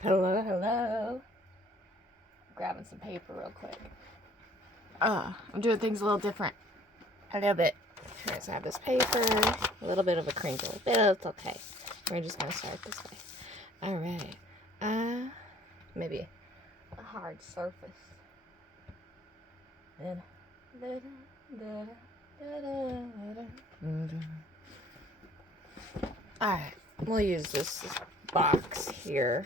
Hello, hello. Grabbing some paper real quick. I'm doing things a little different. A little bit. Alright, so I have this paper. A little bit of a crinkle, but it's okay. We're just gonna start this way. Alright. Maybe a hard surface. Alright, we'll use this box here.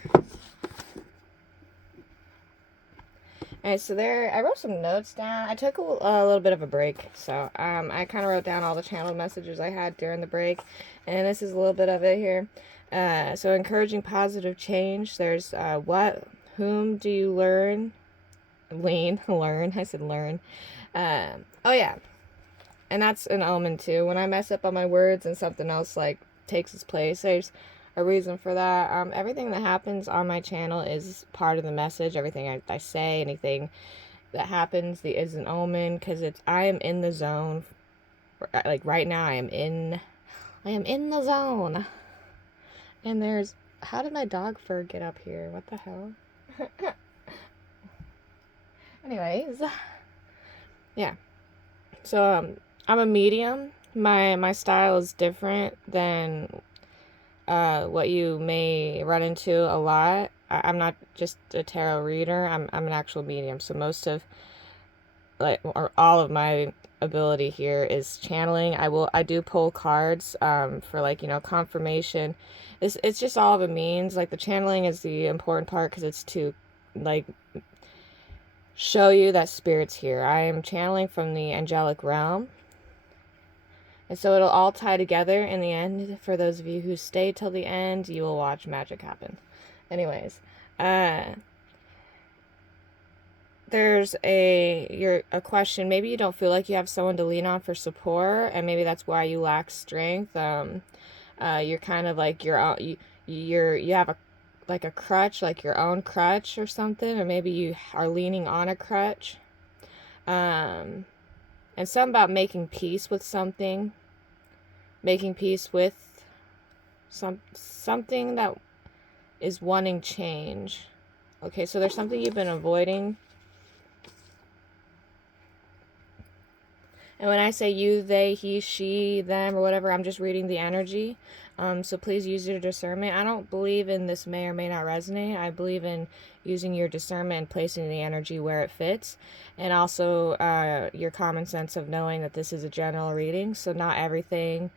Alright, so there, I wrote some notes down. I took a little bit of a break, so I kind of wrote down all the channeled messages I had during the break, and this is a little bit of it here. So encouraging positive change. There's whom do you learn? Learn. I said learn. Oh yeah, and that's an omen too. When I mess up on my words and something else like takes its place, there's a reason for that. Everything that happens on my channel is part of the message. Everything I say, anything that happens is an omen, because I am in the zone. Like right now, I am in the zone. And there's, how did my dog fur get up here? What the hell? Anyways, yeah. So I'm a medium. My style is different than what you may run into a lot. I'm not just a tarot reader. I'm an actual medium. So most of, like, or all of my ability here is channeling. I do pull cards for, like, confirmation. It's just all of it means. Like, the channeling is the important part, because it's to, like, show you that spirit's here. I am channeling from the angelic realm. And so it'll all tie together in the end. For those of you who stay till the end, you will watch magic happen. Anyways, there's a question. Maybe you don't feel like you have someone to lean on for support, and maybe that's why you lack strength. You're kind of like you have a crutch, like your own crutch or something, or maybe you are leaning on a crutch. And something about making peace with something. Making peace with something that is wanting change. Okay, so there's something you've been avoiding. And when I say you, they, he, she, them, or whatever, I'm just reading the energy. So please use your discernment. I don't believe in this may or may not resonate. I believe in using your discernment and placing the energy where it fits. And also your common sense of knowing that this is a general reading. So not everything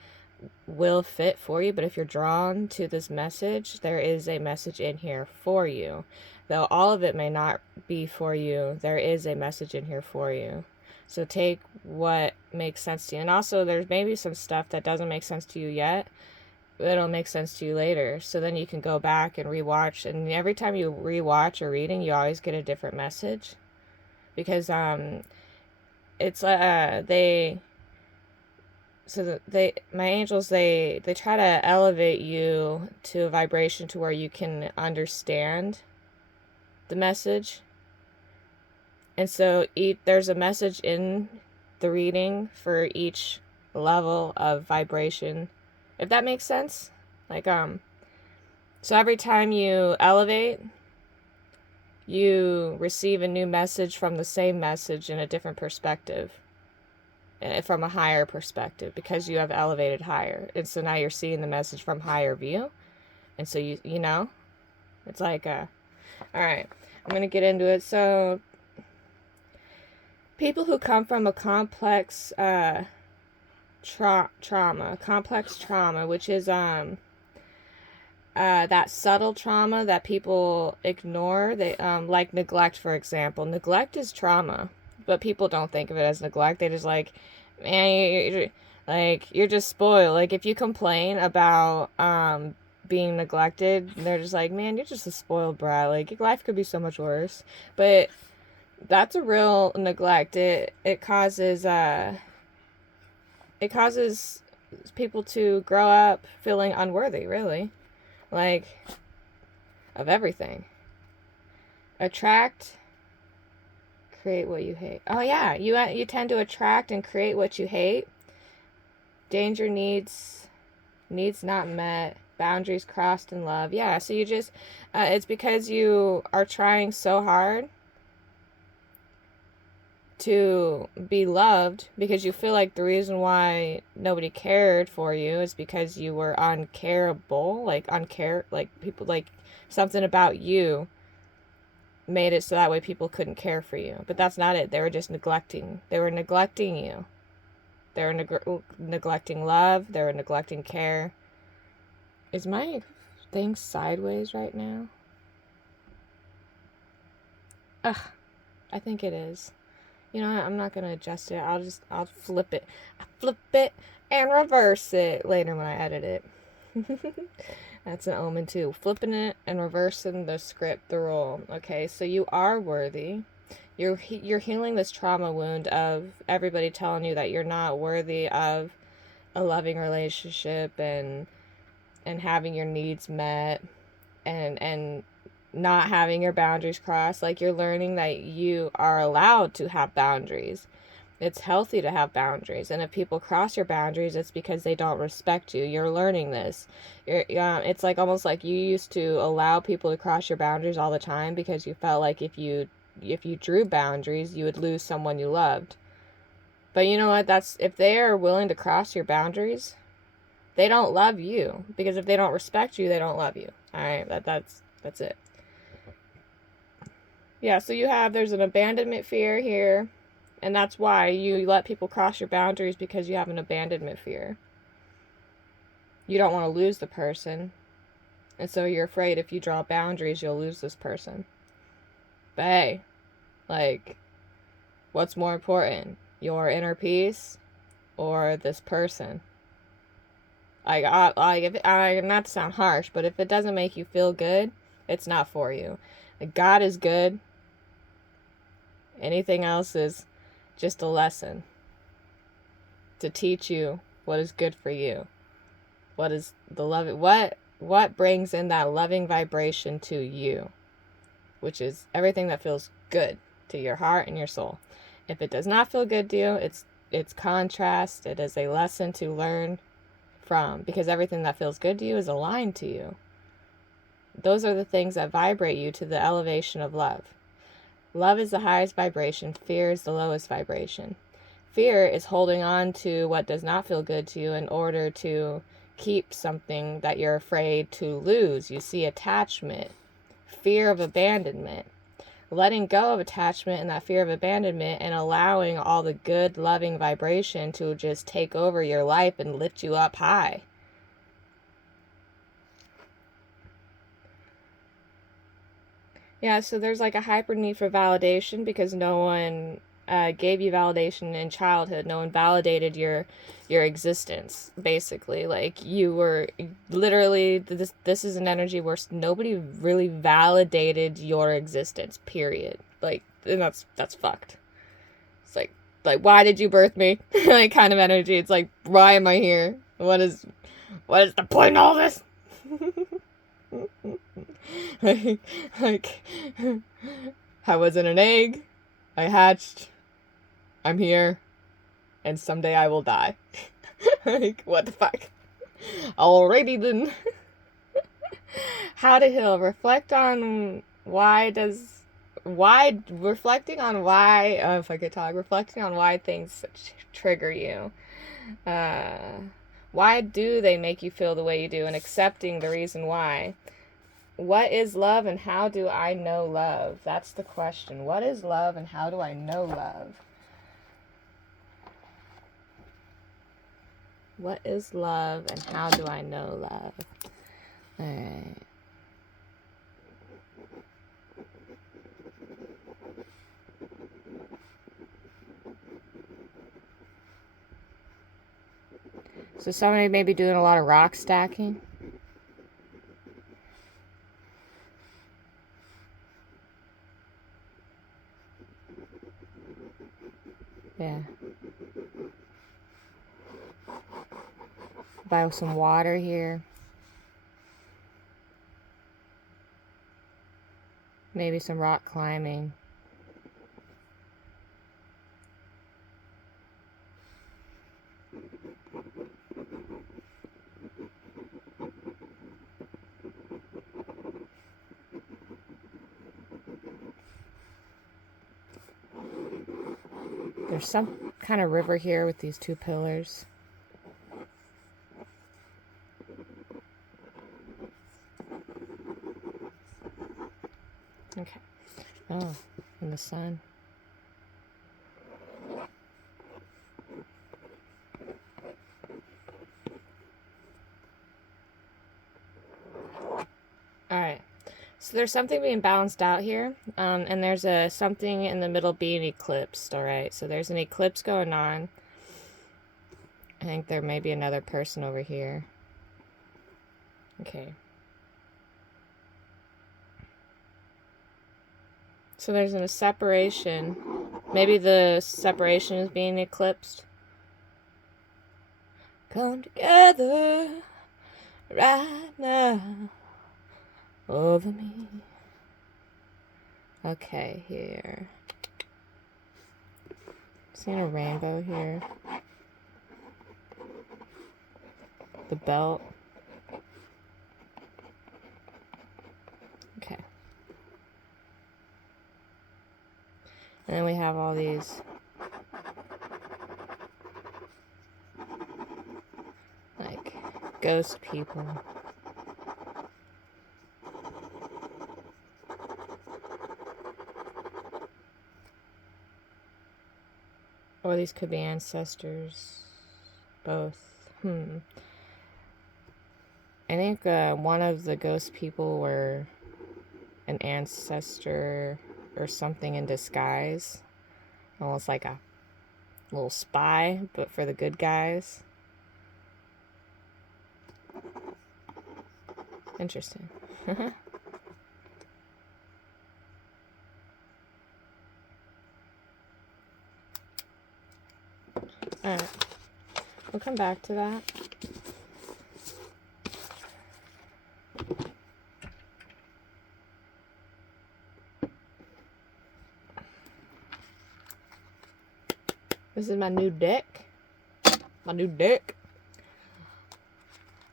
will fit for you. But if you're drawn to this message, there is a message in here for you. Though all of it may not be for you, there is a message in here for you. So take what makes sense to you. And also, there's maybe some stuff that doesn't make sense to you yet, but it'll make sense to you later. So then you can go back and rewatch. And every time you rewatch a reading, you always get a different message. Because it's my angels, they try to elevate you to a vibration to where you can understand the message. And so there's a message in the reading for each level of vibration, if that makes sense. Like, so every time you elevate, you receive a new message from the same message in a different perspective, from a higher perspective, because you have elevated higher. And so now you're seeing the message from higher view. And so you know, it's like, all right, I'm going to get into it. So people who come from a complex trauma, which is that subtle trauma that people ignore, they like neglect, for example. Neglect is trauma, but people don't think of it as neglect. They just like, man, you're just spoiled. Like, if you complain about being neglected, they're just like, man, you're just a spoiled brat. Like, life could be so much worse. But that's a real neglect. It causes people to grow up feeling unworthy, really, like, of everything. Attract, create what you hate. Oh yeah, you tend to attract and create what you hate. Danger, needs not met. Boundaries crossed in love. Yeah, so you just, it's because you are trying so hard to be loved, because you feel like the reason why nobody cared for you is because you were uncareable, like people, like something about you made it so that way people couldn't care for you. But that's not it. They were just neglecting. They were neglecting you. They were neglecting love. They were neglecting care. Is my thing sideways right now? Ugh, I think it is. You know what? I'm not going to adjust it. I'll flip it. I flip it and reverse it later when I edit it. That's an omen too. Flipping it and reversing the script, the role. Okay, so you are worthy. You're healing this trauma wound of everybody telling you that you're not worthy of a loving relationship and having your needs met and not having your boundaries crossed. Like, you're learning that you are allowed to have boundaries. It's healthy to have boundaries, and if people cross your boundaries, it's because they don't respect you. You're learning this. It's like almost like you used to allow people to cross your boundaries all the time because you felt like if you drew boundaries, you would lose someone you loved. But you know what? That's, if they are willing to cross your boundaries, they don't love you, because if they don't respect you, they don't love you. All right, that's it. Yeah, so there's an abandonment fear here. And that's why you let people cross your boundaries, because you have an abandonment fear. You don't want to lose the person. And so you're afraid if you draw boundaries, you'll lose this person. But hey, like, what's more important? Your inner peace or this person? Not to sound harsh, but if it doesn't make you feel good, it's not for you. Like, God is good. Anything else is just a lesson to teach you what is good for you. What is the love? What brings in that loving vibration to you, which is everything that feels good to your heart and your soul. If it does not feel good to you, it's contrast. It is a lesson to learn from, because everything that feels good to you is aligned to you. Those are the things that vibrate you to the elevation of love. Love is the highest vibration. Fear is the lowest vibration. Fear is holding on to what does not feel good to you in order to keep something that you're afraid to lose. You see attachment, fear of abandonment. Letting go of attachment and that fear of abandonment, and allowing all the good, loving vibration to just take over your life and lift you up high. Yeah, so there's like a hyper need for validation because no one gave you validation in childhood. No one validated your existence, basically. Like, you were literally, this is an energy where nobody really validated your existence, period. Like, and that's fucked. It's like why did you birth me? Like, kind of energy. It's like, why am I here? What is the point in all this? like I wasn't an egg. I hatched. I'm here. And someday I will die. Like, what the fuck? Alrighty then. How to heal. Reflecting on why, if I could talk, reflecting on why things trigger you. Why do they make you feel the way you do, and accepting the reason why. What is love and how do I know love? That's the question. What is love and how do I know love? What is love and how do I know love? Alright. So somebody may be doing a lot of rock stacking. Yeah. Buy some water here. Maybe some rock climbing. There's some kind of river here with these two pillars. Okay. Oh, and the sun. Alright. So there's something being balanced out here, and there's something in the middle being eclipsed, alright? So there's an eclipse going on. I think there may be another person over here. Okay. So there's a separation. Maybe the separation is being eclipsed. Come together right now over me. Okay, here. Seeing a rainbow here. The belt. Okay. And then we have all these like ghost people. Or these could be ancestors. Both. I think one of the ghost people were an ancestor or something in disguise. Almost like a little spy, but for the good guys. Interesting. Alright. We'll come back to that. This is my new deck. My new deck.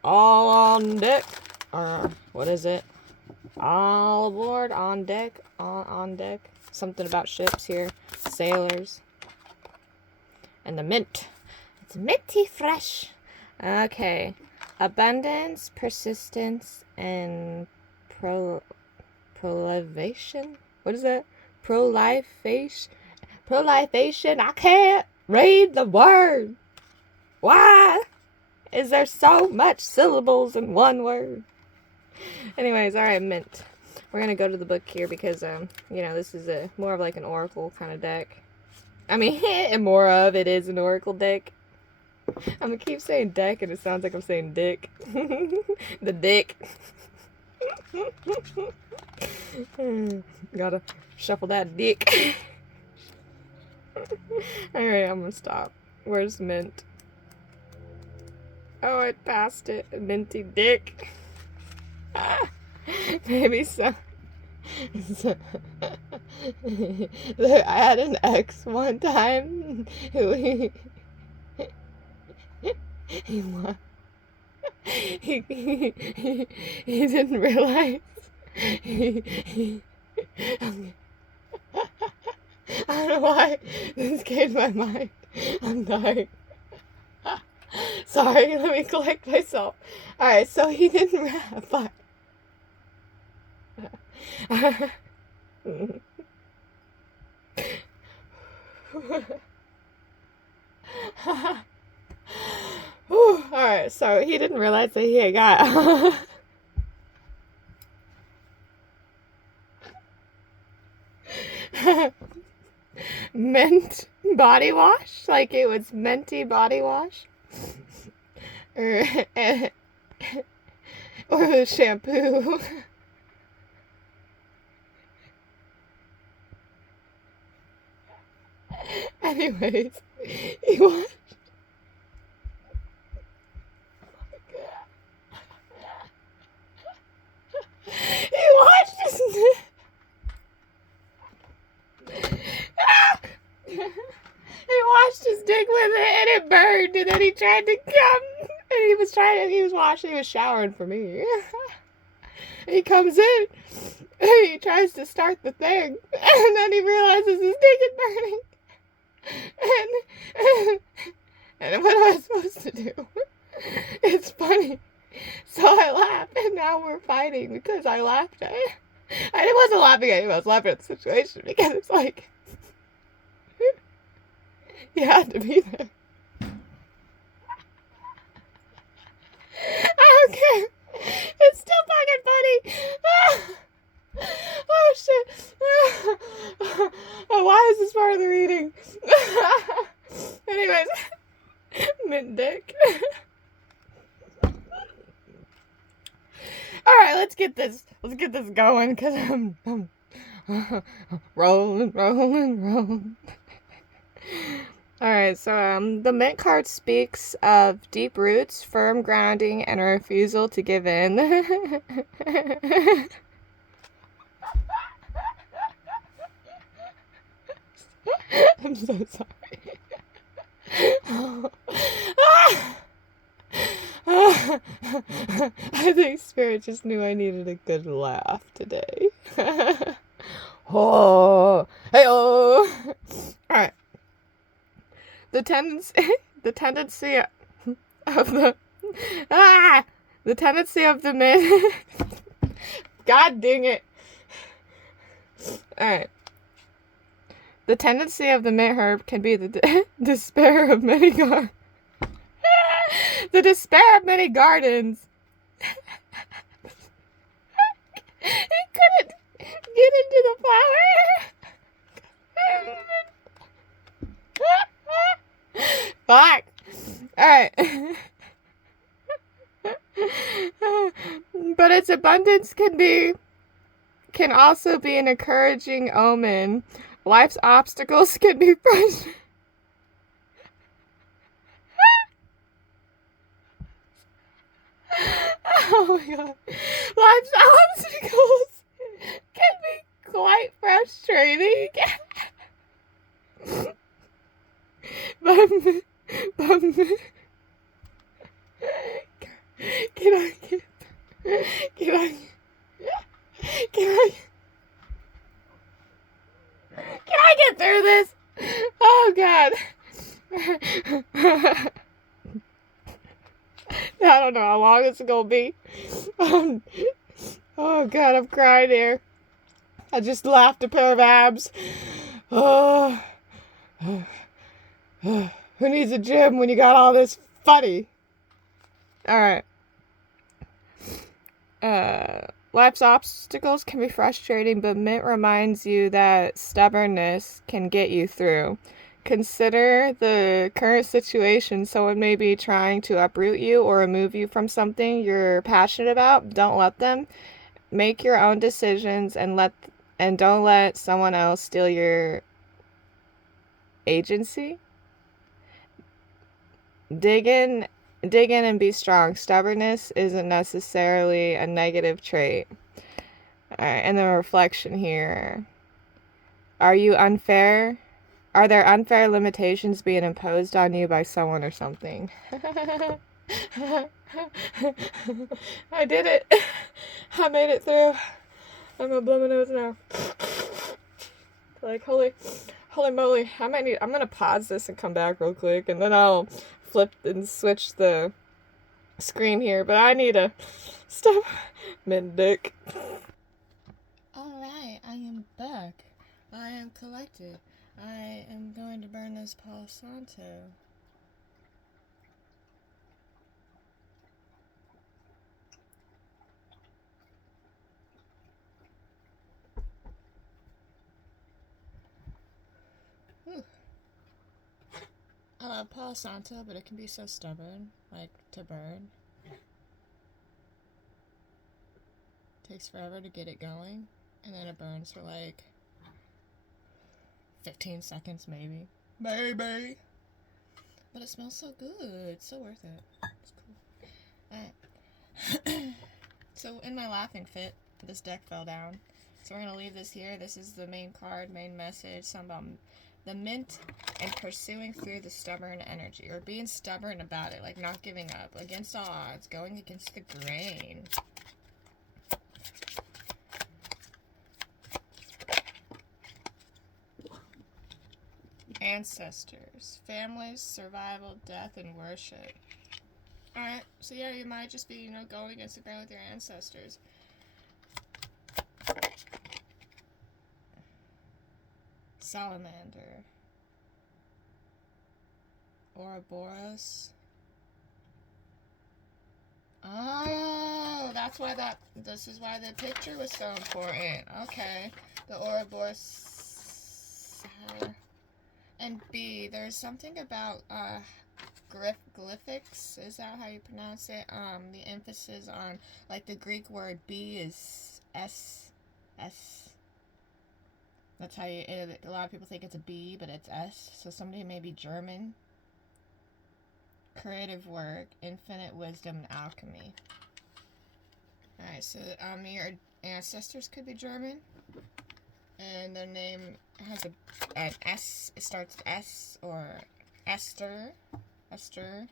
All on deck. Or what is it? All aboard, on deck, on deck. Something about ships here. Sailors. And the mint. It's minty fresh. Okay. Abundance, persistence, and prolifation. What is that? Prolifation. I can't read the word. Why is there so much syllables in one word? Anyways, alright, mint. We're gonna go to the book here because, this is more of like an oracle kind of deck. I mean, it is an oracle deck. I'm gonna keep saying deck and it sounds like I'm saying dick. The dick. Gotta shuffle that dick. Alright, I'm gonna stop. Where's mint? Oh, I passed it. Minty dick. Maybe so. I had an ex one time who he didn't realize I don't know why this came to my mind. I'm sorry. Sorry, let me collect myself. Alright, so he didn't but Alright, so he didn't realize that he had got mint body wash, like it was minty body wash, or shampoo. Anyways, he washed. He washed his. He washed his dick with it and it burned, and then he tried to come, and he was showering for me. He comes in, and he tries to start the thing, and then he realizes his dick is burning. And what am I supposed to do? It's funny. So I laughed, and now we're fighting because I laughed at it. I wasn't laughing at you, I was laughing at the situation because it's like, you had to be there. I don't care. It's still fucking funny. Oh shit. Oh, why is this part of the reading? Anyways, mint dick. Alright, let's get this going, because I'm rolling. Alright, so the mint card speaks of deep roots, firm grounding, and a refusal to give in. I'm so sorry. I think Spirit just knew I needed a good laugh today. Oh, hey, oh. Alright. The tendency of the mint. God dang it. Alright. The tendency of the mint herb can be the despair of many gardens. The despair of many gardens. He couldn't get into the flower. Fuck. Alright. But its abundance can also be an encouraging omen. Life's obstacles can be frustrating. Oh my god. Life's obstacles can be quite frustrating. But can I get through this? Oh god. I don't know how long it's gonna be. Oh god, I'm crying here. I just laughed a pair of abs. Oh. Who needs a gym when you got all this funny? Alright. Life's obstacles can be frustrating, but mint reminds you that stubbornness can get you through. Consider the current situation. Someone may be trying to uproot you or remove you from something you're passionate about. Don't let them. Make your own decisions and don't let someone else steal your agency. Dig in and be strong. Stubbornness isn't necessarily a negative trait. Alright, and the reflection here. Are there unfair limitations being imposed on you by someone or something? I did it. I made it through. I'm gonna blow my nose now. Like, holy moly. I'm gonna pause this and come back real quick, and then I'll flip and switch the screen here, but I need to stop. Mint dick. Alright, I am back. I am collected. I am going to burn this Palo Santo. Whew. I love Palo Santo, but it can be so stubborn, like, to burn. Takes forever to get it going, and then it burns for like 15 seconds maybe. Maybe. But it smells so good. It's so worth it. It's cool. Alright. So in my laughing fit, this deck fell down. So we're going to leave this here. This is the main card, main message. Something about the mint and pursuing through the stubborn energy. Or being stubborn about it. Like not giving up. Against all odds. Going against the grain. Ancestors. Families, survival, death, and worship. Alright, so yeah, you might just be, you know, going against the grain with your ancestors. Salamander. Ouroboros. Oh, that's why this is why the picture was so important. Okay. The Ouroboros. And B, there's something about, glyphics, is that how you pronounce it? The emphasis on, like, the Greek word B is S. That's how a lot of people think it's a B, but it's S. So somebody may be German. Creative work, infinite wisdom, and alchemy. Alright, so your ancestors could be German. And their name has an S. It starts with S, or Esther. Esther.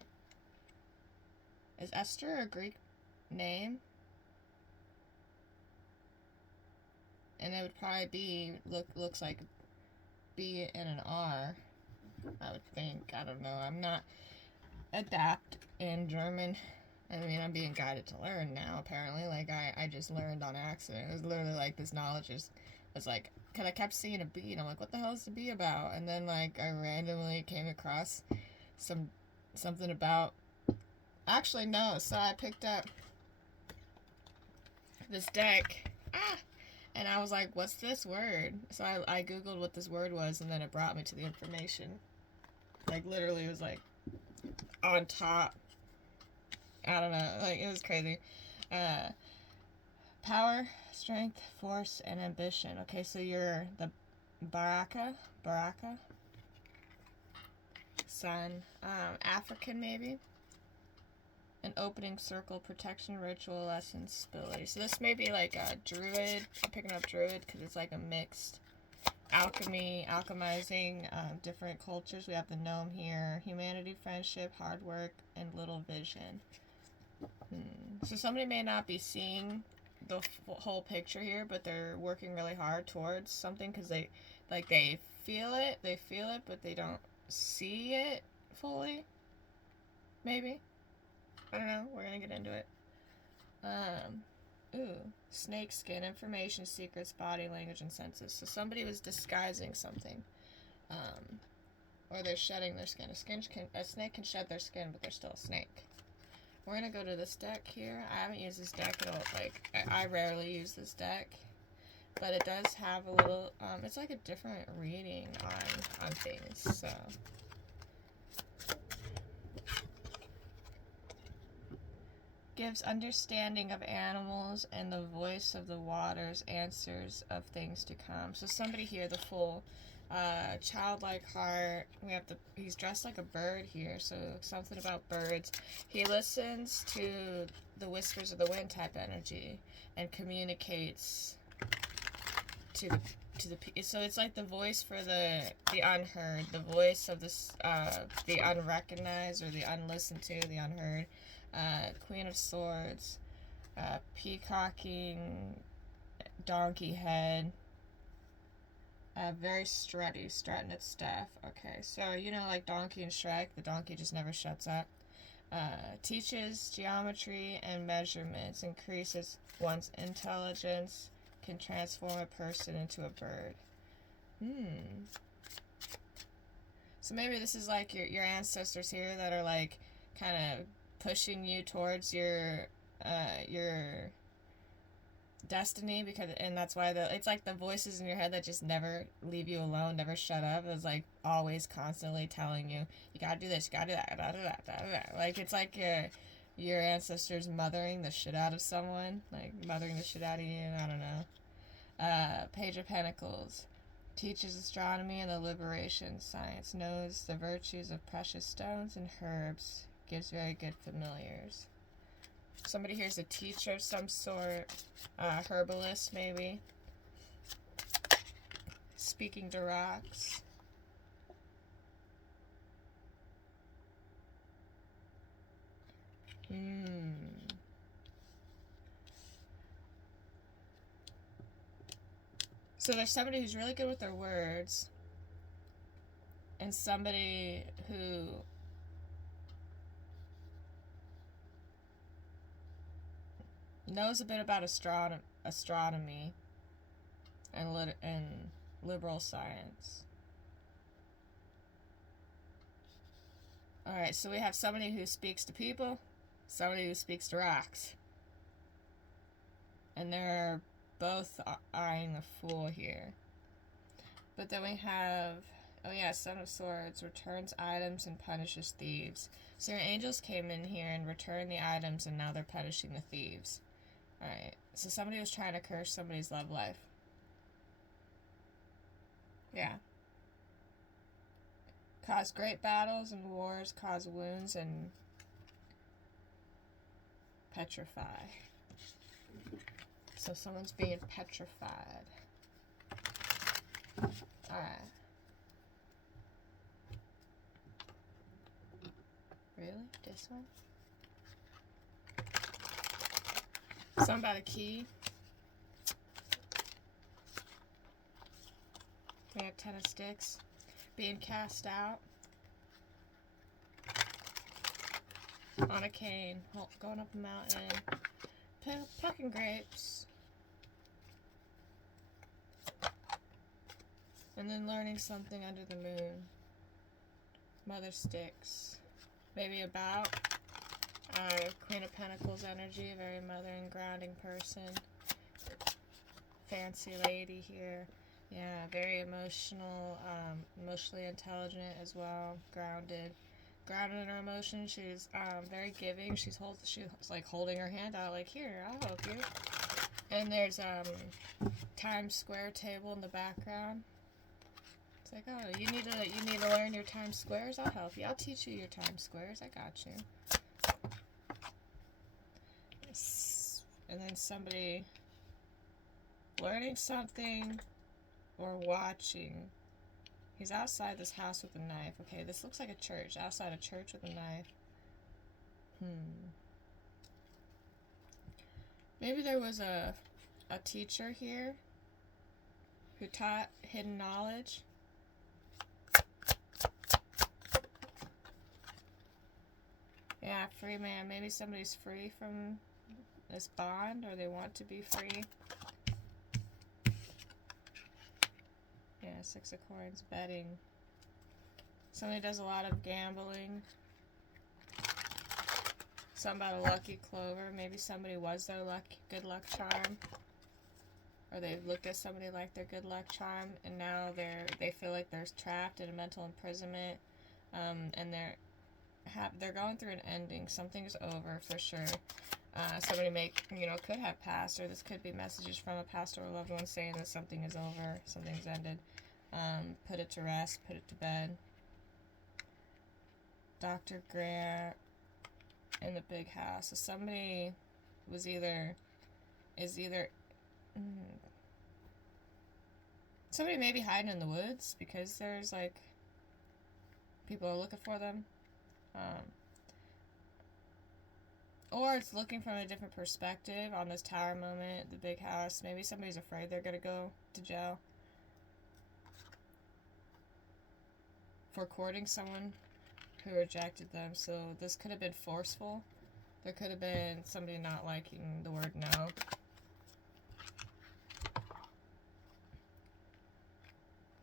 Is Esther a Greek name? And it would probably be, looks like B and an R, I would think. I don't know. I'm not adept in German. I mean, I'm being guided to learn now, apparently. Like, I just learned on accident. It was literally like this knowledge was like, because I kept seeing a B, and I'm like, what the hell is the B about? And then, like, I randomly came across something about, actually, no. So I picked up this deck. And I was like, what's this word? So I Googled what this word was, and then it brought me to the information. Like, literally, it was, like, on top. I don't know. Like, it was crazy. Power, strength, force, and ambition. Okay, so you're the Baraka. Sun. African, maybe. An opening circle, protection, ritual, lessons, ability. So this may be like a druid. I'm picking up druid because it's like a mixed alchemy, alchemizing different cultures. We have the gnome here. Humanity, friendship, hard work, and little vision. So somebody may not be seeing the whole picture here, but they're working really hard towards something because they feel it, but they don't see it fully. Maybe. I don't know. We're gonna get into it. Snake skin, information, secrets, body language, and senses. So somebody was disguising something. Or they're shedding their skin. A snake can shed their skin, but they're still a snake. We're gonna go to this deck here. I haven't used this deck at all. Like, I rarely use this deck. But it does have a little, it's like a different reading on things, so. Gives understanding of animals and the voice of the waters, answers of things to come. So somebody here, the full childlike heart. He's dressed like a bird here, so something about birds. He listens to the whispers of the wind type energy and communicates to the so it's like the voice for the unheard, the voice of this the unrecognized or the unlistened to, the unheard. Queen of Swords, peacocking, donkey head, very strutting its staff. Okay, so you know, like Donkey and Shrek, the donkey just never shuts up. Teaches geometry and measurements, increases one's intelligence, can transform a person into a bird. So maybe this is like your ancestors here that are like kind of pushing you towards your destiny, and that's why it's like the voices in your head that just never leave you alone, never shut up. It's like always constantly telling you, you gotta do this, you gotta do that, da, da, da, da, da. Like it's like your ancestors mothering the shit out of someone, like mothering the shit out of you. I don't know. Page of Pentacles. Teaches astronomy and the liberation science. Knows the virtues of precious stones and herbs. Gives very good familiars. Somebody here's a teacher of some sort. Herbalist, maybe. Speaking to rocks. So there's somebody who's really good with their words. and somebody who knows a bit about astronomy and liberal science. Alright, so we have somebody who speaks to people, somebody who speaks to rocks. And they're both eyeing the Fool here. But then we have, oh yeah, Son of Swords returns items and punishes thieves. So your angels came in here and returned the items, and now they're punishing the thieves. Alright, so somebody was trying to curse somebody's love life. Yeah. Cause great battles and wars, cause wounds, and petrify. So someone's being petrified. Alright. Really? This one? Something about a key. We have 10 of sticks. Being cast out. On a cane. Going up a mountain. Plucking grapes. And then learning something under the moon. Mother sticks. Maybe about Queen of Pentacles energy, a very mothering, grounding person. Fancy lady here. Yeah, very emotional, emotionally intelligent as well. Grounded in her emotions. She's very giving. She's like holding her hand out, like, here, I'll help you. And there's Times Square table in the background. It's like, oh, you need to learn your Times Squares? I'll help you. I'll teach you your Times Squares. I got you. And then somebody learning something or watching. He's outside this house with a knife. Okay, this looks like a church. Outside a church with a knife. Maybe there was a teacher here who taught hidden knowledge. Yeah, free man. Maybe somebody's free from this bond, or they want to be free. Yeah, 6 of coins. Betting. Somebody does a lot of gambling. Something about a lucky clover. Maybe somebody was their good luck charm. Or they've looked at somebody like their good luck charm, and now they feel like they're trapped in a mental imprisonment. And they're going through an ending. Something's over for sure. Somebody could have passed, or this could be messages from a past or a loved one saying that something is over, something's ended. Put it to rest, put it to bed. Dr. Grant in the big house. So somebody is either somebody may be hiding in the woods because there's like people are looking for them. Or it's looking from a different perspective on this tower moment, the big house. Maybe somebody's afraid they're gonna go to jail for courting someone who rejected them. So this could have been forceful. There could have been somebody not liking the word no.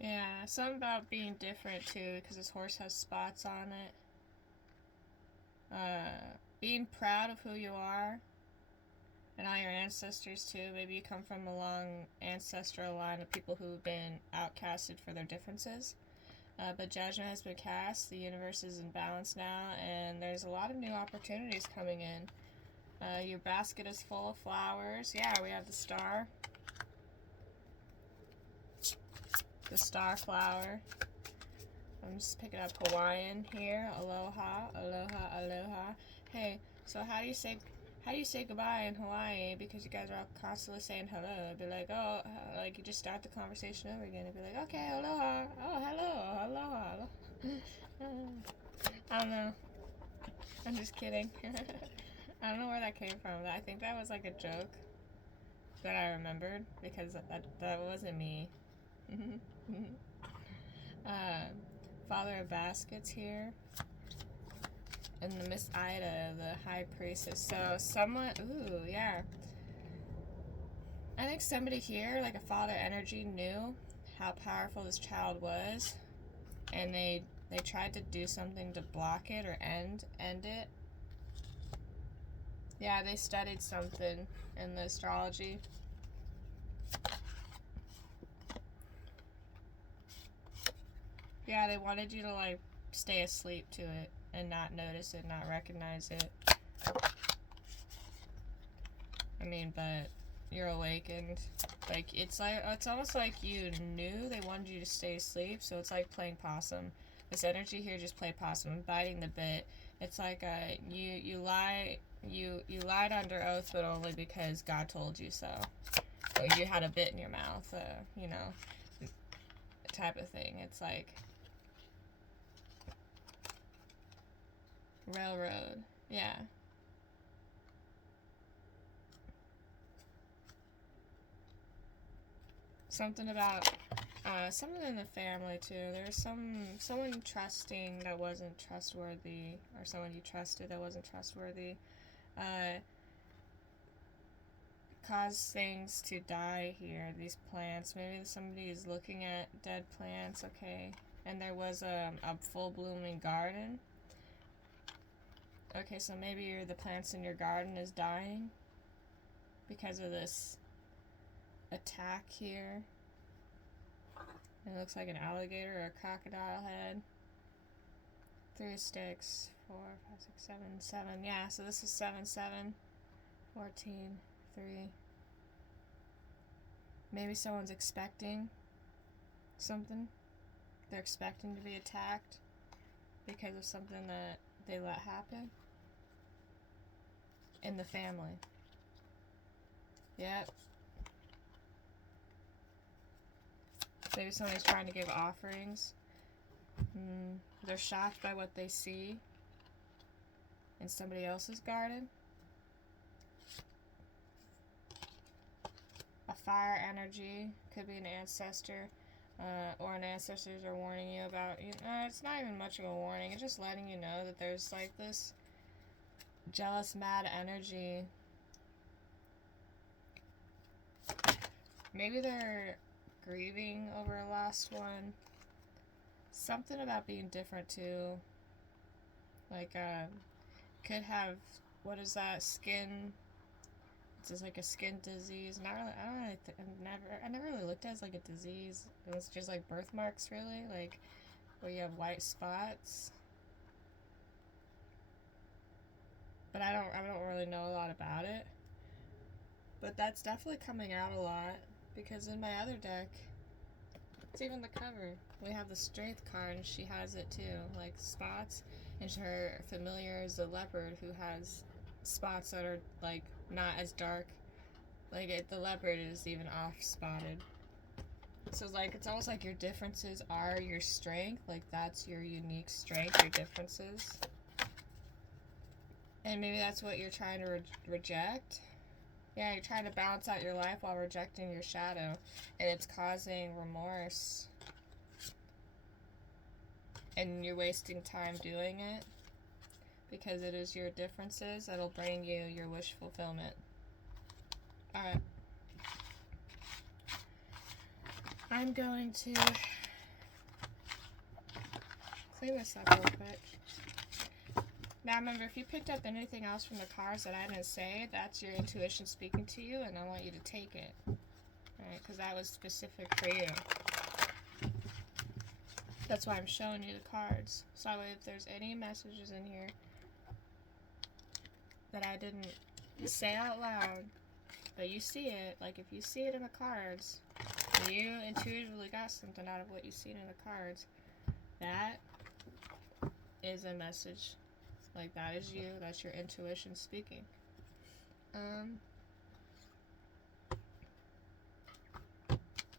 Yeah, something about being different too, because this horse has spots on it. Being proud of who you are and all your ancestors too. Maybe you come from a long ancestral line of people who've been outcasted for their differences. But judgment has been cast, the universe is in balance now, and there's a lot of new opportunities coming in. Your basket is full of flowers. Yeah, we have the star. The star flower. I'm just picking up Hawaiian here. Aloha, aloha, aloha. Hey, so how do you say goodbye in Hawaii? Because you guys are all constantly saying hello. It'd be like, oh, like you just start the conversation over again. It'd be like, okay, aloha. Oh, hello, aloha. I don't know. I'm just kidding. I don't know where that came from. I think that was like a joke that I remembered because that wasn't me. Father of Baskets here. And the Miss Ida, the High Priestess. So someone, ooh, yeah. I think somebody here, like a father energy, knew how powerful this child was. And they tried to do something to block it or end it. Yeah, they studied something in the astrology. Yeah, they wanted you to, like, stay asleep to it and not notice it, not recognize it. I mean, but you're awakened. Like, it's almost like you knew they wanted you to stay asleep, so it's like playing possum. This energy here just played possum, biting the bit. It's like you lied under oath, but only because God told you so. Or you had a bit in your mouth, you know, type of thing. It's like railroad, yeah. Something about something in the family too. There's someone trusting that wasn't trustworthy, or someone you trusted that wasn't trustworthy. Cause things to die here. These plants. Maybe somebody is looking at dead plants. Okay, and there was a full blooming garden. Okay, so maybe the plants in your garden is dying because of this attack here. It looks like an alligator or a crocodile head. 3 sticks. 4, 5, 6, 7, 7. Yeah, so this is 7, 7. 14, 3. Maybe someone's expecting something. They're expecting to be attacked because of something that they let happen in the family. Yep. Maybe somebody's trying to give offerings. They're shocked by what they see in somebody else's garden. A fire energy, could be an ancestor, or an ancestors are warning you about, it's not even much of a warning, it's just letting you know that there's like this jealous, mad energy. Maybe they're grieving over a lost one. Something about being different too. Like, could have, what is that, skin, it's just like a skin disease. Not really, I never really looked at it as like a disease. It was just like birthmarks, really, like where you have white spots. But I don't really know a lot about it. But that's definitely coming out a lot, because in my other deck, it's even the cover. We have the Strength card, and she has it too, like spots. And her familiar is the leopard, who has spots that are like not as dark. Like the leopard is even off spotted. So like it's almost like your differences are your strength. Like that's your unique strength, your differences. And maybe that's what you're trying to reject. Yeah, you're trying to balance out your life while rejecting your shadow, and it's causing remorse. And you're wasting time doing it, because it is your differences that'll bring you your wish fulfillment. Alright. I'm going to clean this up real quick. Now remember, if you picked up anything else from the cards that I didn't say, that's your intuition speaking to you, and I want you to take it. Alright, because that was specific for you. That's why I'm showing you the cards. So if there's any messages in here that I didn't say out loud, but you see it, like if you see it in the cards, you intuitively got something out of what you see in the cards, that is a message. Like that is you, that's your intuition speaking.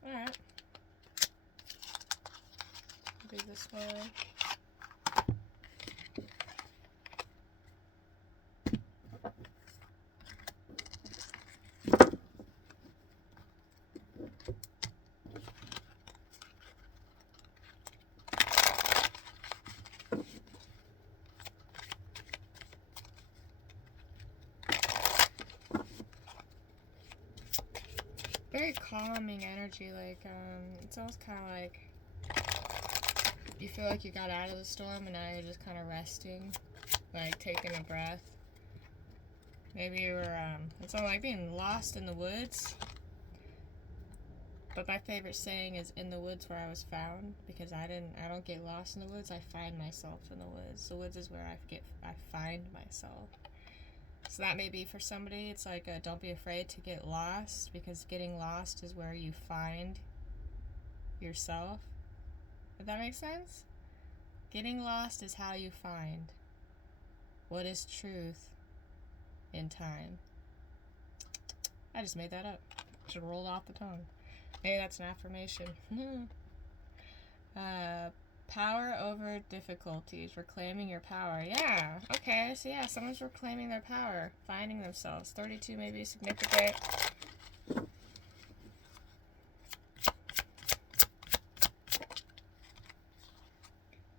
Alright. Do this one. very calming energy. Like, it's almost kind of like you feel like you got out of the storm and now you're just kind of resting, like taking a breath. Maybe you were, it's all like being lost in the woods. But my favorite saying is "in the woods where I was found," because I don't get lost in the woods. I find myself in the woods. The woods is where I find myself. So that may be for somebody. It's like don't be afraid to get lost, because getting lost is where you find yourself. If that makes sense? Getting lost is how you find what is truth in time. I just made that up. Should roll off the tongue. Maybe that's an affirmation. Power over difficulties. Reclaiming your power. Yeah. Okay. So yeah, someone's reclaiming their power. Finding themselves. 32 may be significant.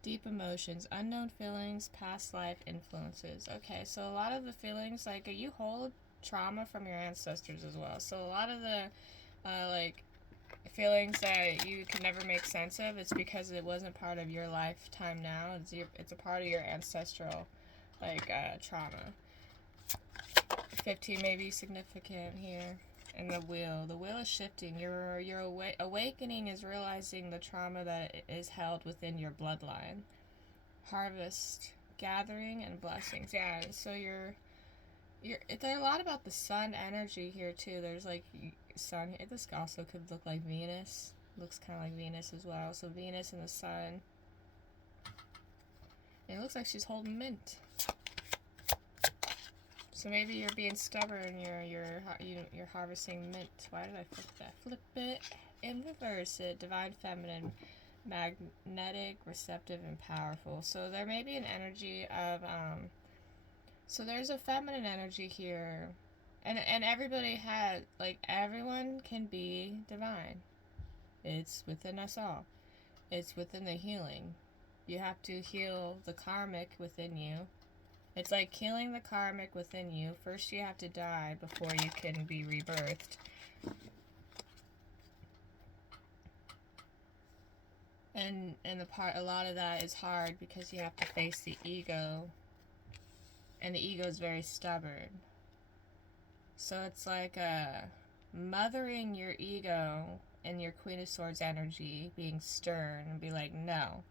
Deep emotions. Unknown feelings. Past life influences. Okay. So a lot of the feelings, like, you hold trauma from your ancestors as well. So a lot of the, like, feelings that you can never make sense of, it's because it wasn't part of your lifetime now. It's a part of your ancestral, like, trauma. 15 may be significant here. And the wheel is shifting. Your awakening is realizing the trauma that is held within your bloodline. Harvest, gathering, and blessings. Yeah, so there's a lot about the sun energy here too. There's like sun. This also could look like Venus. Looks kind of like Venus as well. So Venus and the sun. And it looks like she's holding mint. So maybe you're being stubborn. You're harvesting mint. Why did I flip that? Flip it in reverse. It divine feminine, magnetic, receptive, and powerful. So there may be an energy of So there's a feminine energy here, and everybody has, like, everyone can be divine. It's within us all. It's within the healing. You have to heal the karmic within you. It's like healing the karmic within you. First you have to die before you can be rebirthed. And a lot of that is hard because you have to face the ego. And the ego is very stubborn. So it's like mothering your ego and your Queen of Swords energy, being stern and be like, no,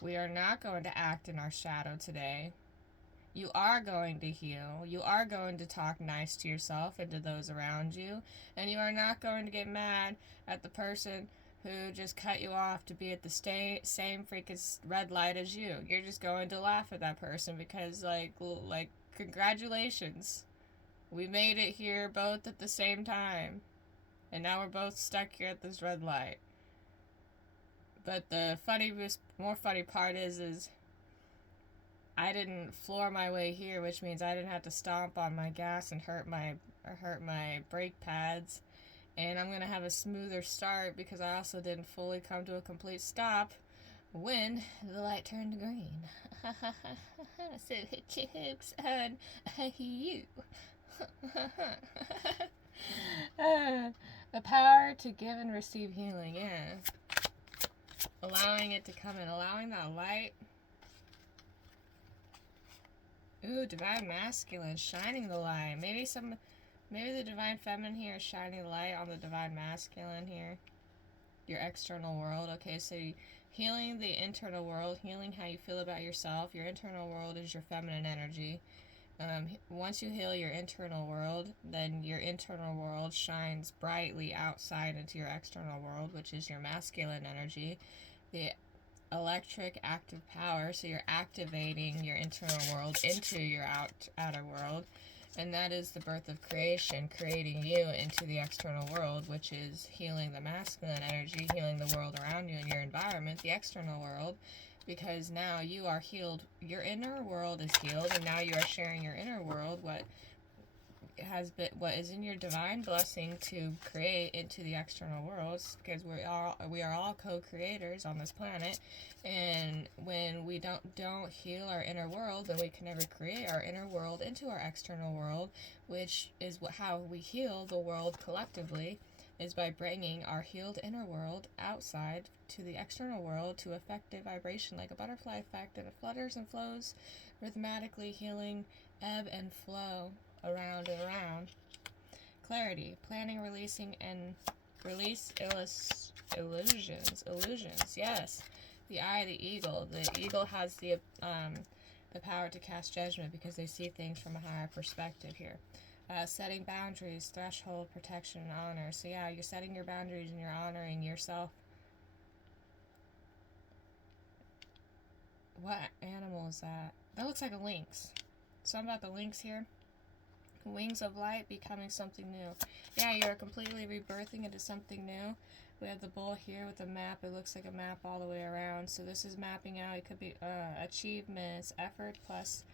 we are not going to act in our shadow today. You are going to heal. You are going to talk nice to yourself and to those around you. And you are not going to get mad at the person who just cut you off to be at the same freaking red light as you. You're just going to laugh at that person because, like, congratulations. We made it here both at the same time. And now we're both stuck here at this red light. But the more funny part is I didn't floor my way here, which means I didn't have to stomp on my gas and hurt my brake pads. And I'm going to have a smoother start because I also didn't fully come to a complete stop when the light turned green. So joke's on you. The power to give and receive healing, yeah. Allowing it to come in, allowing that light. Ooh, divine masculine, shining the light. Maybe the divine feminine here is shining the light on the divine masculine here. Your external world. Okay, so healing the internal world, healing how you feel about yourself. Your internal world is your feminine energy. Once you heal your internal world, then your internal world shines brightly outside into your external world, which is your masculine energy. The electric active power, so you're activating your internal world into your outer world, and that is the birth of creation, creating you into the external world, which is healing the masculine energy, healing the world around you and your environment, the external world, because now you are healed. Your inner world is healed, and now you are sharing your inner world, what is in your divine blessing to create into the external worlds, because we are all co-creators on this planet. And when we don't heal our inner world, then we can never create our inner world into our external world, which is how we heal the world collectively. is by bringing our healed inner world outside to the external world to effective vibration like a butterfly effect, and it flutters and flows rhythmically, healing ebb and flow around and around. Clarity, planning, releasing, and release illusions. Illusions, yes. The eye, the eagle. The eagle has the power to cast judgment because they see things from a higher perspective here. Setting boundaries, threshold, protection, and honor. So yeah, you're setting your boundaries and you're honoring yourself. What animal is that? That looks like a lynx. Something about the lynx here. Wings of light, becoming something new. Yeah, you're completely rebirthing into something new. We have the bull here with the map. It looks like a map all the way around. So this is mapping out. It could be achievements, effort plus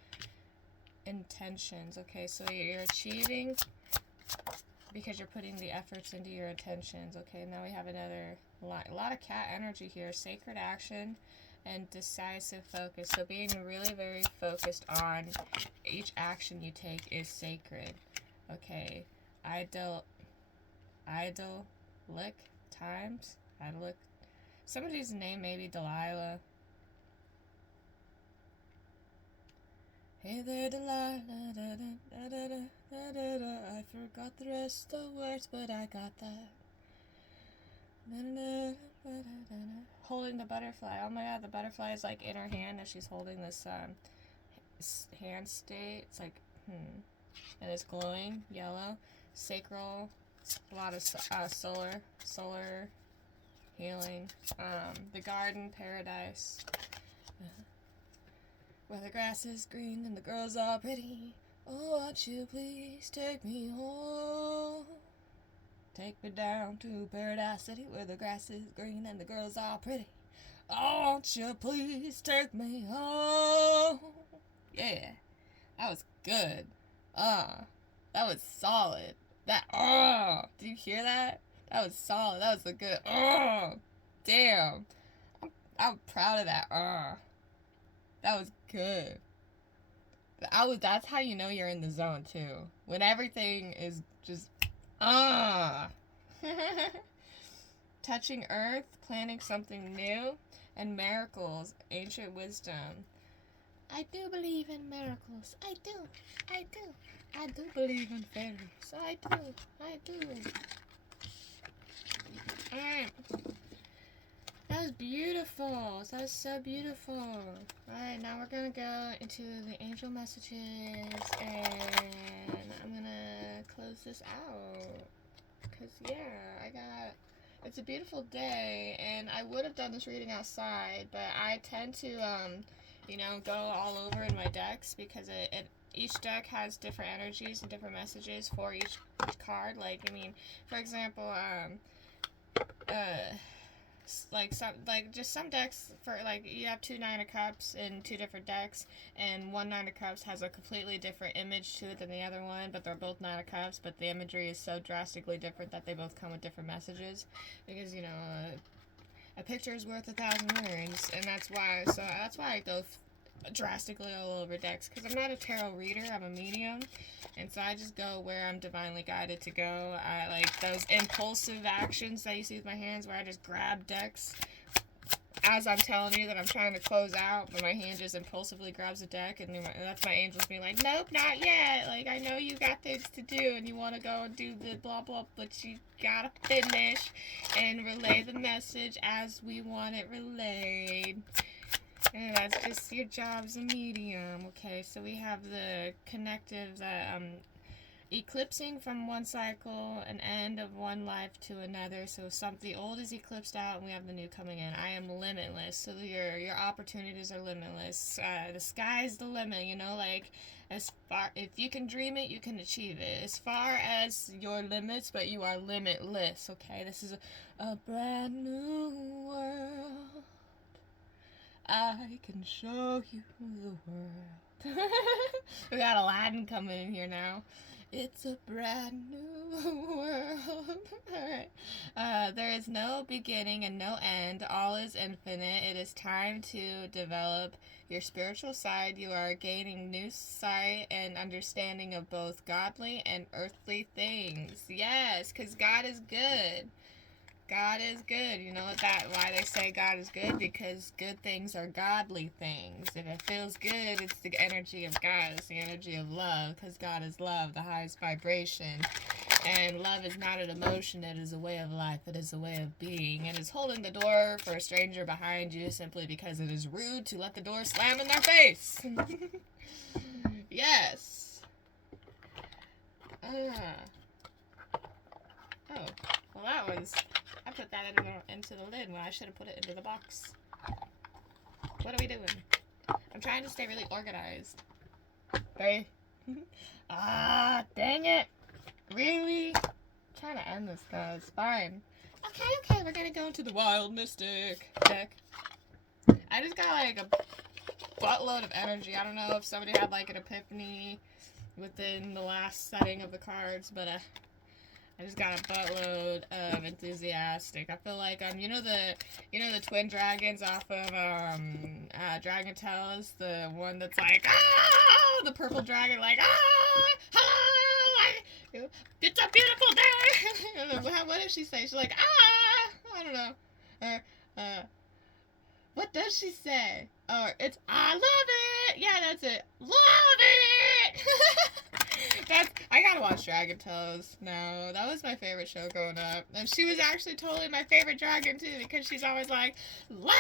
intentions. Okay, so you're achieving because you're putting the efforts into your intentions. Okay, now we have a lot of cat energy here. Sacred action and decisive focus. So being really very focused on each action you take is sacred. Okay, idyllic times. Idyllic. Somebody's name maybe Delilah. Hey there, Delilah. Da, da, da, da, da, da, da. I forgot the rest of the words, but I got that. Da, da, da, da, da, da. Holding the butterfly. Oh my god, the butterfly is like in her hand as she's holding this hand state. It's like, and it's glowing yellow. Sacral. A lot of solar healing. The garden, paradise. Where the grass is green and the girls are pretty. Oh, won't you please take me home? Take me down to Paradise City where the grass is green and the girls are pretty. Oh, won't you please take me home? Yeah, that was good. That was solid. Did you hear that? That was solid. That was a good, damn. I'm proud of that, That was good. That's how you know you're in the zone, too. When everything is just, touching earth, planning something new, and miracles, ancient wisdom. I do believe in miracles. I do. I do believe in fairies. I do. Alright. That was beautiful. That was so beautiful. Alright, now we're gonna go into the angel messages, and I'm gonna close this out. Because, yeah, it's a beautiful day, and I would have done this reading outside, but I tend to, go all over in my decks because each deck has different energies and different messages for each card. Like, for example, some decks for you have 2 Nine of Cups in 2 different decks, and one Nine of Cups has a completely different image to it than the other one, but they're both Nine of Cups, but the imagery is so drastically different that they both come with different messages, because a picture is worth 1,000 words, and that's why I go drastically all over decks, because I'm not a tarot reader, I'm a medium, and so I just go where I'm divinely guided to go. I like those impulsive actions that you see with my hands where I just grab decks as I'm telling you that I'm trying to close out, but my hand just impulsively grabs a deck, and that's my angels being like, nope, not yet, like, I know you got things to do, and you want to go and do the blah blah, but you gotta finish and relay the message as we want it relayed. And that's just your job as a medium. Okay, so we have the connective, eclipsing from one cycle, an end of one life to another. So the old is eclipsed out, and we have the new coming in. I am limitless, so your opportunities are limitless. The sky's the limit. As far, if you can dream it, you can achieve it. As far as your limits, but you are limitless. Okay, this is a brand new world. I can show you the world. We got Aladdin coming in here now. It's a brand new world. Alright. There is no beginning and no end. All is infinite. It is time to develop your spiritual side. You are gaining new sight and understanding of both godly and earthly things. Yes, because God is good. God is good. You know why they say God is good? Because good things are godly things. If it feels good, it's the energy of God. It's the energy of love, because God is love, the highest vibration. And love is not an emotion, it is a way of life. It is a way of being. It is holding the door for a stranger behind you simply because it is rude to let the door slam in their face. Yes. Oh. Well, that one's... I put that into the lid when I should have put it into the box. What are we doing? I'm trying to stay really organized. Okay. Dang it. Really? I'm trying to end this, guys. Fine. Okay, we're gonna go into the wild mystic deck. I just got like a buttload of energy. I don't know if somebody had like an epiphany within the last setting of the cards, but I just got a buttload of enthusiastic. I feel like you know the twin dragons off of Dragon Tales, the one that's like the purple dragon, like hello, it's a beautiful day. What did she say? She's like I don't know. What does she say? Oh, it's I love it. Yeah, that's it. Love it. I gotta watch Dragon Tales now. That was my favorite show growing up, and she was actually totally my favorite dragon too, because she's always like love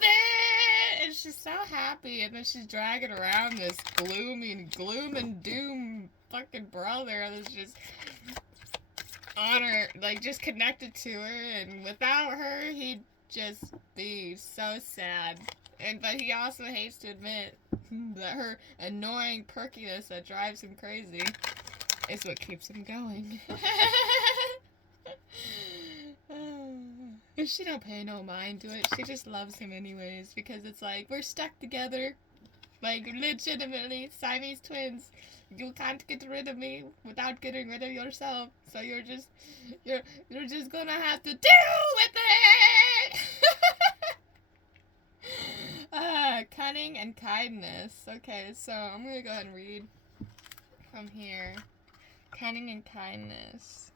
it, and she's so happy, and then she's dragging around this gloom and doom fucking brother that's just on her, like just connected to her, and without her he'd just be so sad. But he also hates to admit that her annoying perkiness that drives him crazy is what keeps him going. And she don't pay no mind to it. She just loves him anyways, because it's like we're stuck together, like legitimately Siamese twins. You can't get rid of me without getting rid of yourself. So you're just gonna have to deal with it. Cunning and kindness. Okay, so I'm gonna go ahead and read from here. Cunning and kindness.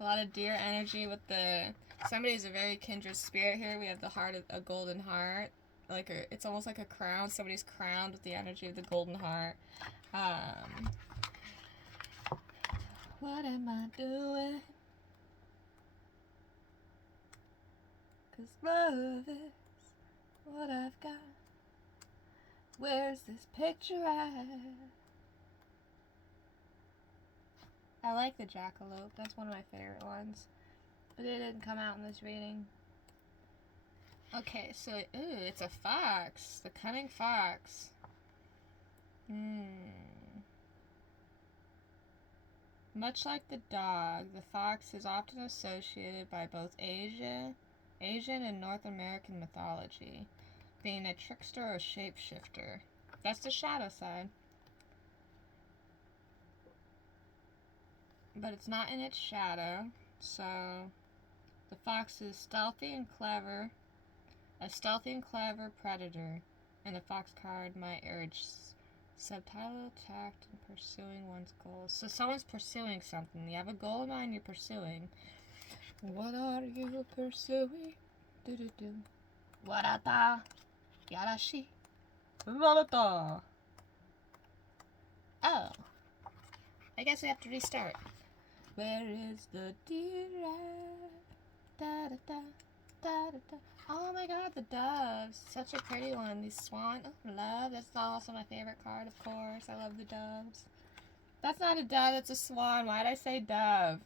A lot of deer energy with the... Somebody's a very kindred spirit here. We have the heart of a golden heart. It's almost like a crown. Somebody's crowned with the energy of the golden heart. What am I doing? 'Cause love is what I've got. Where's this picture at? I like the jackalope. That's one of my favorite ones. But it didn't come out in this reading. Okay, so, it's a fox. The cunning fox. Much like the dog, the fox is often associated by both Asian and North American mythology, being a trickster or shapeshifter. That's the shadow side. But it's not in its shadow, so the fox is stealthy and clever, a stealthy and clever predator, and the fox card might urge subtle tact in pursuing one's goals. So someone's pursuing something. You have a goal in mind you're pursuing. What are you pursuing? Do-do-do. Warata. Yarashi. Warata. Oh. I guess we have to restart. Where is the deer at? Da-da-da. Da-da-da. Oh my god, the doves. Such a pretty one. These swan. Oh, love. That's also my favorite card, of course. I love the doves. That's not a dove, that's a swan. Why'd I say dove?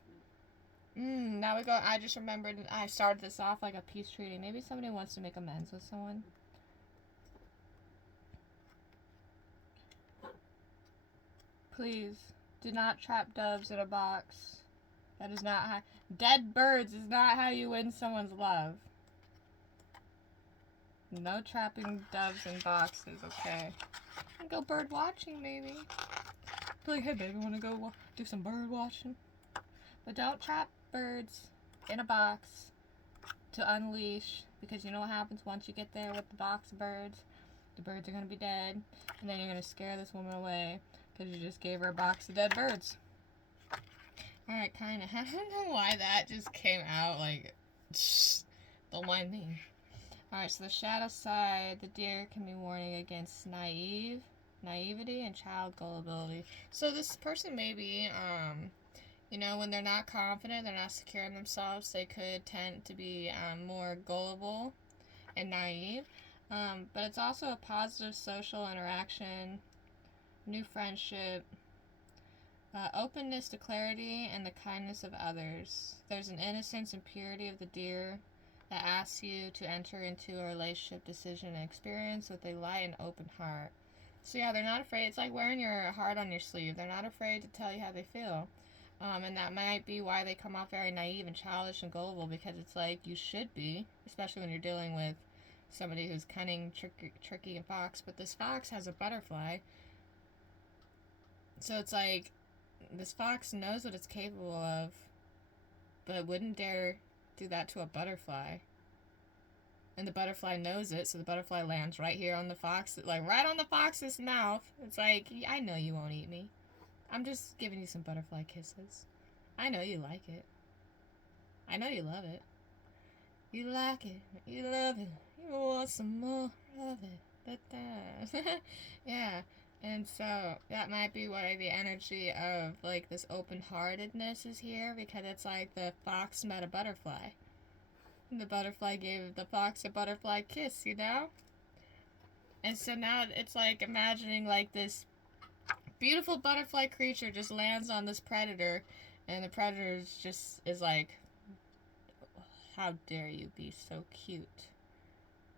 Now we go. I just remembered I started this off like a peace treaty. Maybe somebody wants to make amends with someone. Please, do not trap doves in a box. That is not how... Dead birds is not how you win someone's love. No trapping doves in boxes, okay. Go bird watching, maybe. Be like, hey baby, wanna go do some bird watching? But don't trap birds in a box to unleash, because you know what happens once you get there with the box of birds? The birds are gonna be dead, and then you're gonna scare this woman away because you just gave her a box of dead birds. Alright, kinda. I don't know why that just came out like, shh, don't mind me. Alright, so the shadow side, the deer can be warning against naivety and child gullibility. So this person may be, you know, when they're not confident, they're not secure in themselves, they could tend to be more gullible and naive. But it's also a positive social interaction, new friendship, openness to clarity, and the kindness of others. There's an innocence and purity of the deer that asks you to enter into a relationship, decision, and experience with a light and open heart. So yeah, they're not afraid. It's like wearing your heart on your sleeve. They're not afraid to tell you how they feel. And that might be why they come off very naive and childish and gullible, because it's like you should be, especially when you're dealing with somebody who's cunning, tricky, and fox. But this fox has a butterfly. So it's like this fox knows what it's capable of, but wouldn't dare do that to a butterfly. And the butterfly knows it, so the butterfly lands right here on the fox, like right on the fox's mouth. It's like, I know you won't eat me. I'm just giving you some butterfly kisses. I know you like it. I know you love it. You like it. You love it. You want some more of it. Yeah. And so that might be why the energy of like this open-heartedness is here, because it's like the fox met a butterfly. And the butterfly gave the fox a butterfly kiss, you know? And so now it's like imagining like this beautiful butterfly creature just lands on this predator, and the predator just is like, how dare you be so cute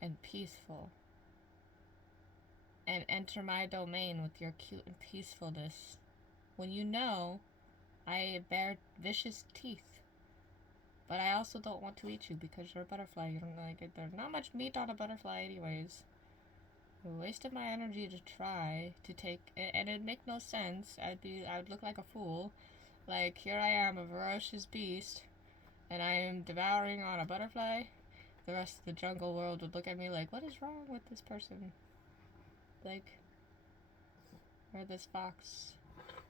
and peaceful and enter my domain with your cute and peacefulness, when you know I bear vicious teeth. But I also don't want to eat you because you're a butterfly. You don't like it. There's not much meat on a butterfly anyways. I wasted my energy to try to take it, and it'd make no sense. I would look like a fool. Like, here I am, a ferocious beast, and I am devouring on a butterfly. The rest of the jungle world would look at me like, what is wrong with this person? Like, or this fox.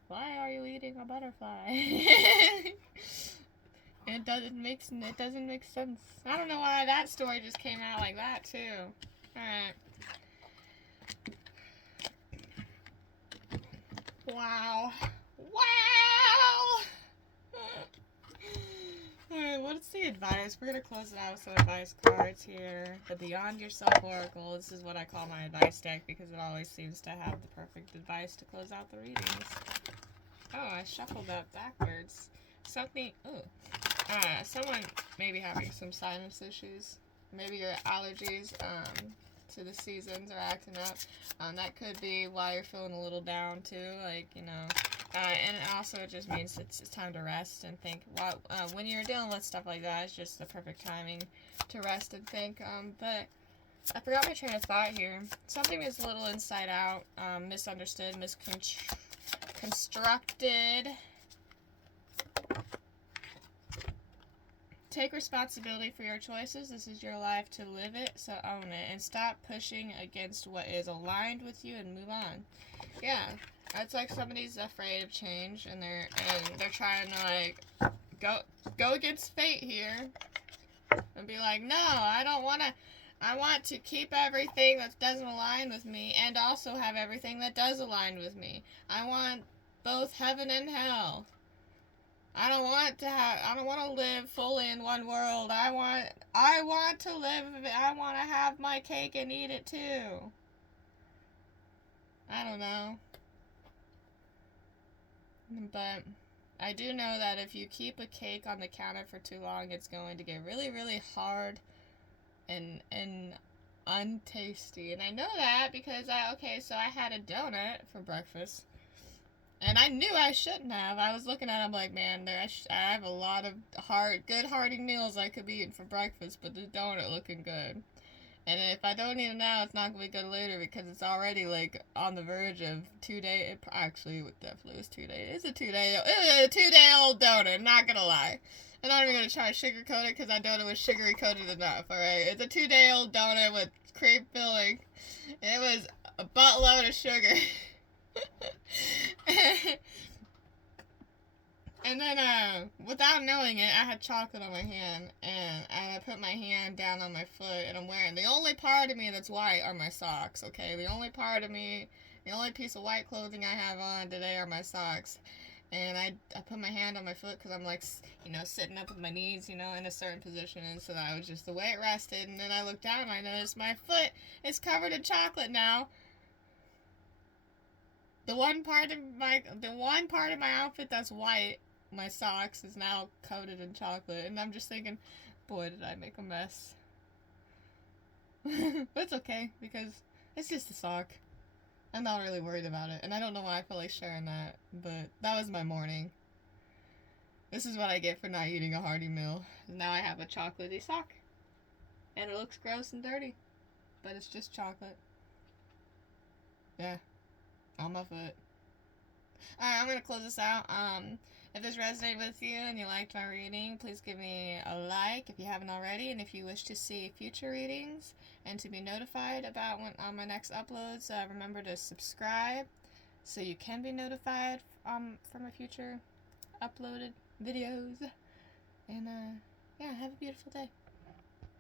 Why are you eating a butterfly? It doesn't make sense. I don't know why that story just came out like that too. Alright. Wow. Wow! Alright, what's the advice? We're gonna close it out with some advice cards here. The Beyond Yourself Oracle. This is what I call my advice deck because it always seems to have the perfect advice to close out the readings. Oh, I shuffled that backwards. Something. Ooh. Someone may be having some sinus issues. Maybe your allergies to the seasons are acting up. That could be why you're feeling a little down too. Like, you know. And it also just means it's time to rest and think. When you're dealing with stuff like that, it's just the perfect timing to rest and think. But I forgot my train of thought here. Something is a little inside out, misunderstood, misconstructed. Take responsibility for your choices. This is your life to live it, so own it. And stop pushing against what is aligned with you and move on. Yeah, it's like somebody's afraid of change, and they're trying to like go against fate here and be like, no, I don't want to. I want to keep everything that doesn't align with me and also have everything that does align with me. I want both heaven and hell. I don't want to live fully in one world. I want to have my cake and eat it too. I don't know. But I do know that if you keep a cake on the counter for too long, it's going to get really, really hard and untasty. And I know that because I had a donut for breakfast. And I knew I shouldn't have. I was looking at it, I'm like, man, I have a lot of good hearty meals I could be eating for breakfast, but the donut looking good. And if I don't eat it now, it's not gonna be good later because it's already like on the verge of 2 day. It actually it definitely was 2 day. It's a 2 day old donut. I'm not gonna lie. I'm not even gonna try to sugarcoat it because that donut was sugary coated enough. All right, it's a 2 day old donut with cream filling. It was a buttload of sugar. And then, without knowing it, I had chocolate on my hand, and I put my hand down on my foot, and I'm wearing, the only part of me that's white are my socks, okay? The only part of me, the only piece of white clothing I have on today are my socks. And I put my hand on my foot because I'm like, sitting up with my knees, in a certain position, and so that was just the way it rested. And then I looked down and I noticed my foot is covered in chocolate now. The one part of my outfit that's white, my socks, is now coated in chocolate, and I'm just thinking, boy, did I make a mess. But it's okay because it's just a sock. I'm not really worried about it, and I don't know why I feel like sharing that, but that was my morning. This is what I get for not eating a hearty meal. Now I have a chocolatey sock, and it looks gross and dirty, but it's just chocolate. Yeah, on my foot. Alright, I'm gonna close this out. If this resonated with you and you liked my reading, please give me a like if you haven't already. And if you wish to see future readings and to be notified about when on my next uploads, remember to subscribe so you can be notified for my future uploaded videos. And yeah, have a beautiful day.